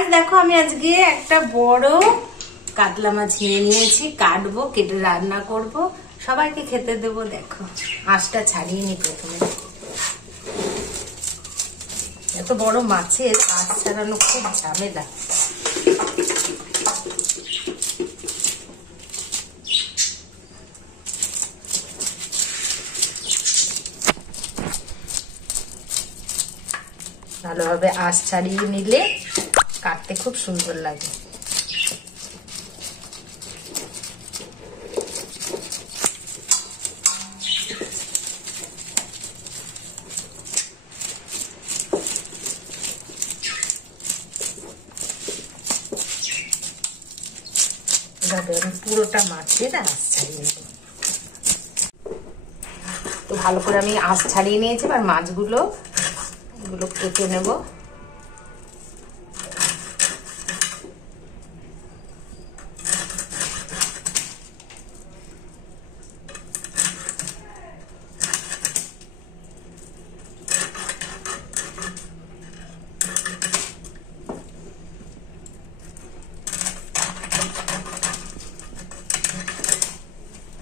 Guys দেখো আমি আজকে একটা বড় কাতলা মাছ নিয়ে নিয়েছি, কাটবো, কেটে রান্না করব, সবাইকে খেতে দেব। দেখো আঁশটা ছাড়িয়ে নি প্রথমে। এত বড় মাছের আঁশ ছাড়ানো খুব ঝামেলা। ভালোভাবে আঁশ ছাড়িয়ে নিলে কাটতে খুব সুন্দর লাগে। আমি পুরোটা মাছের আঁশ ছাড়িয়ে নেব। তো ভালো করে আমি আঁশ ছাড়িয়ে নিয়েছি, আর মাছগুলো কেটে নেব।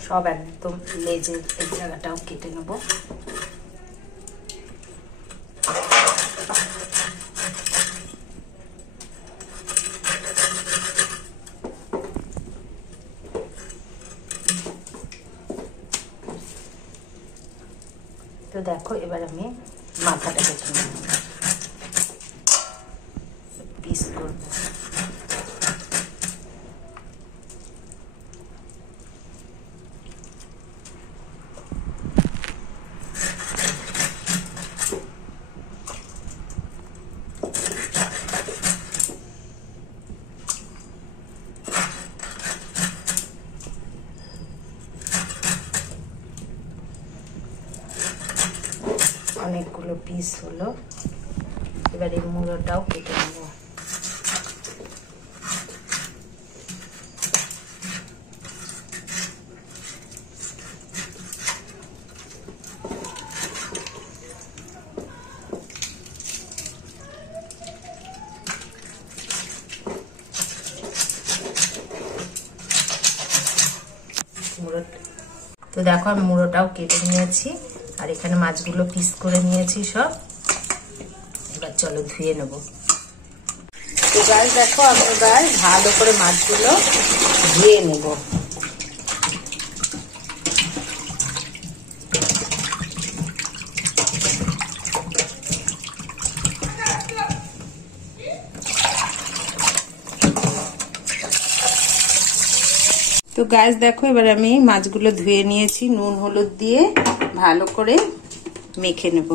সব একদম লেজের এই জায়গাটাও কেটে নেব। তো দেখো এবার আমি মাথাটা কেটে নেব, পিস করব। অনেকগুলো পিস হলো, এবার এই মুড়োটাও কেটে নেব। তো দেখো আমি মুড়োটাও কেটে নিয়েছি, আর এখানে মাছগুলো পিস করে নিয়েছি সব। এবার চলো ধুয়ে নেব। তো গাইস দেখো আমি এবার ভালো করে মাছগুলো ধুয়ে নেব। তো গাইস দেখো এবার আমি মাছগুলো ধুয়ে নিয়েছি, নুন হলুদ দিয়ে ভালো করে মেখে নেব।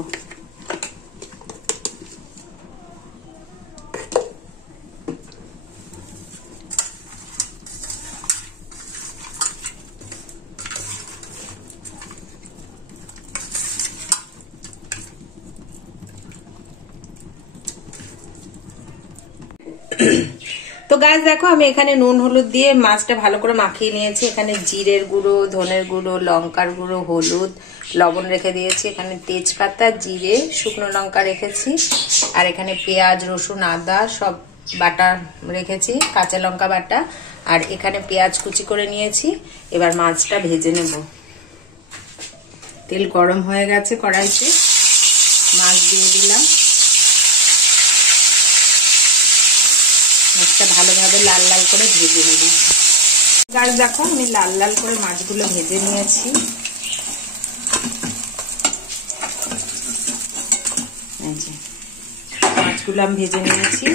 তো গাইস দেখো আমি এখানে নুন হলুদ দিয়ে মাছটা ভালো করে মাখিয়ে নিয়েছি। এখানে জিরের গুঁড়ো, ধনের গুঁড়ো, লঙ্কার গুঁড়ো, হলুদ, লবণ রেখে দিয়েছি। এখানে তেজপাতা, জিরে, শুকনো লঙ্কা রেখেছি, আর এখানে পেঁয়াজ, রসুন, আদা সব বাটা রেখেছি, কাঁচা লঙ্কা বাটা, আর এখানে পেঁয়াজ কুচি করে নিয়েছি। এবার মাছটা ভেজে নেব। তেল গরম হয়ে গেছে কড়াইতে, মাছ দিয়ে দিলাম। মাছটা ভালোভাবে লাল লাল করে ভেজে নেব। গাইস দেখো আমি লাল লাল করে মাছগুলো ভেজে নিয়েছি। মাছগুলো আমি ভেজে নিয়েছি,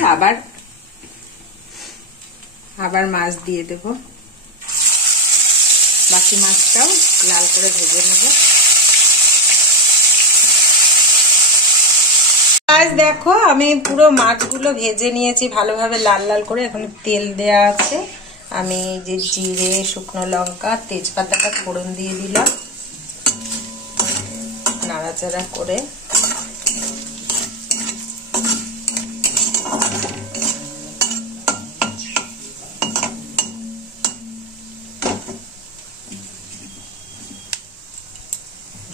আবার মাছ দিয়ে দেব। বাকি মাছটাও লাল করে ভেজে নেব। দেখো আমি পুরো মাছগুলো ভেজে নিয়েছি ভালোভাবে লাল লাল করে। এখন তেল দেয়া আছে, আমি যে জিরে, শুকনো লঙ্কা, তেজপাতাটা ফোড়ন দিয়ে দিলাম, নাড়াচাড়া করে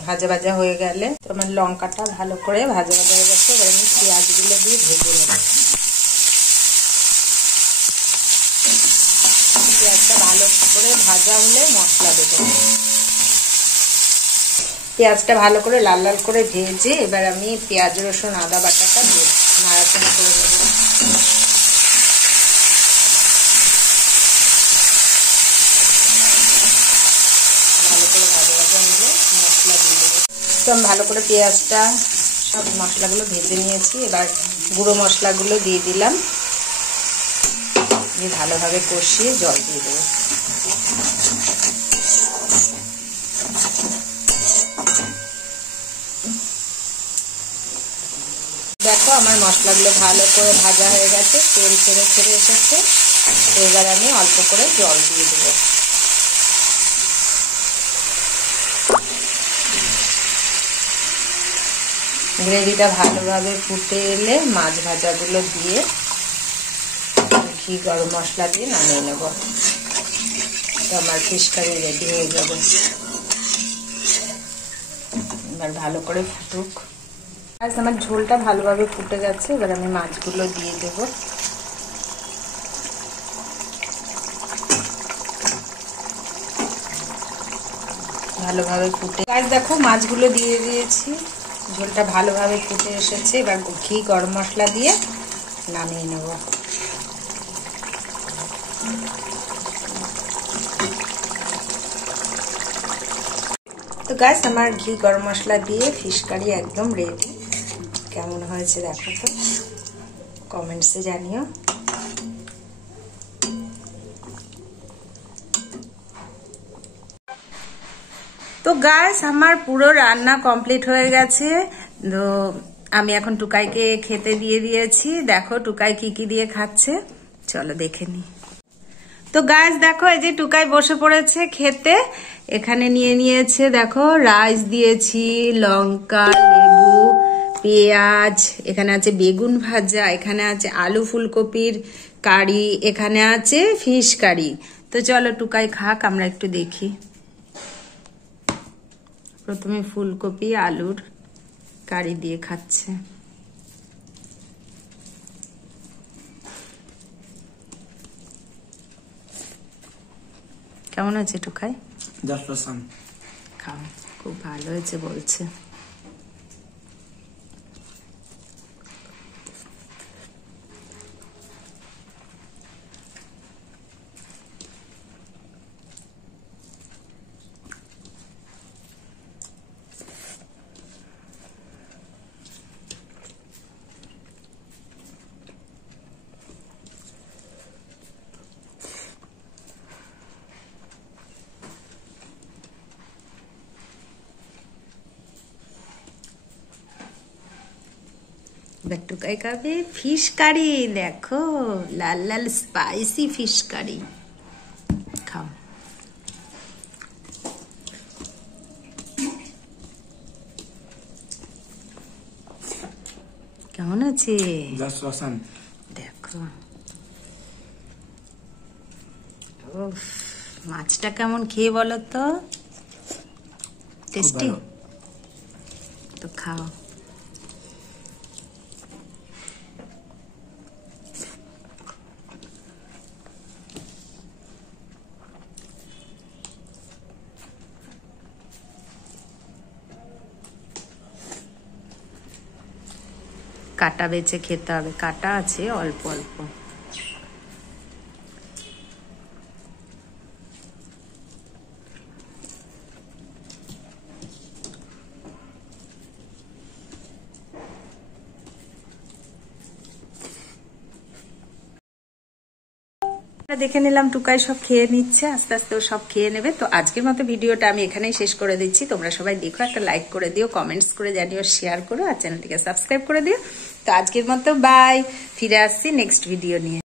ভাজা ভাজা হয়ে গেলে আমার লঙ্কাটা ভালো করে ভাজা ভাজা হয়ে গেছে। এবার আমি পেঁয়াজগুলো দিয়ে ভেজে নেব। পেঁয়াজটা ভালো করে ভাজা হলে মশলা দেবো। পেঁয়াজটা ভালো করে লাল লাল করে ভেজে এবার আমি পেঁয়াজ রসুন আদা বাটাটা নাড়াচাড়া করে নেব। ভালো করে ভাজা ভাজা নিলে মশলা দিয়ে দেবো। তো আমি ভালো করে পেঁয়াজটা সব মশলাগুলো ভেজে নিয়েছি। এবার গুঁড়ো মশলাগুলো দিয়ে দিলাম, দিয়ে ভালোভাবে কষিয়ে জল দিয়ে দেবো। দেখো আমার মশলাগুলো ভালো করে ভাজা হয়ে গেছে, তেল ছেড়ে ছেড়ে এসেছে। এবার আমি অল্প করে জল দিয়ে দেবো। গ্রেভিটা ভালোভাবে ফুটে এলে মাছ ভাজাগুলো দিয়ে ঘি গরম মশলা দিয়ে নামিয়ে নেব। তো আমার ফিশ কারি রেডি হয়ে যাবে। এবার ভালো করে ফুটুক। আমার ঝোলটা ভালোভাবে ফুটে গেছে, এবার আমি মাছগুলো দিয়ে দেব। ভালোভাবে ফুটে দেখো মাছগুলো দিয়ে দিয়েছি, ঝোলটা ভালোভাবে ফুটে এসেছে। এবার ঘি গরম মশলা দিয়ে নামিয়ে নেব। তো গাইস আমার ঘি গরম মশলা দিয়ে ফিশ কারি একদম রেডি। কেমন হয়েছে দেখো তো, কমেন্টসে জানিও। তো গাইস আমার পুরো রান্না কমপ্লিট হয়ে গেছে। তো আমি এখন টুকাইকে খেতে দিয়ে দিয়েছি। দেখো টুকাই কি কি দিয়ে খাচ্ছে, চলো দেখে নি। তো গাইস দেখো এই যে টুকাই বসে পড়েছে খেতে। এখানে নিয়ে নিয়েছে দেখো রাইস দিয়েছি, লঙ্কা, লেবু, পেঁয়াজ, এখানে আছে বেগুন ভাজা, এখানে আছে আলু ফুলকপির কারি, এখানে আছে ফিশ কারি। তো চলো টুকাই খাক, আমরা একটু দেখি। প্রথমে ফুলকপি আলুর কারি দিয়ে খাচ্ছে। কেমন আছে টুকাই? 10%। খাও, খুব ভালো হয়েছে বলছে। টুকাই খাবে ফিশ কারি। দেখো লাল লাল স্পাইসি ফিশ কারি, খাও। কেমন আছে? 10%। দেখো মাছটা কেমন খেয়ে বলো তো, টেস্টি তো, খাও। কাটা বেছে খেতে হবে, কাটা আছে অল্প অল্প। দেখে নিলাম টুকাই সব খেয়ে নিচ্ছে, আস্তে আস্তে ও সব খেয়ে নেবে। তো আজকের মতো ভিডিওটা আমি এখানেই শেষ করে দিচ্ছি। তোমরা সবাই দেখো, একটা লাইক করে দিও, কমেন্টস করে জানিও, শেয়ার করো, আর চ্যানেলটিকে সাবস্ক্রাইব করে দিও। তো আজকের মতো বাই, ফিরে আসছি নেক্সট ভিডিও নিয়ে।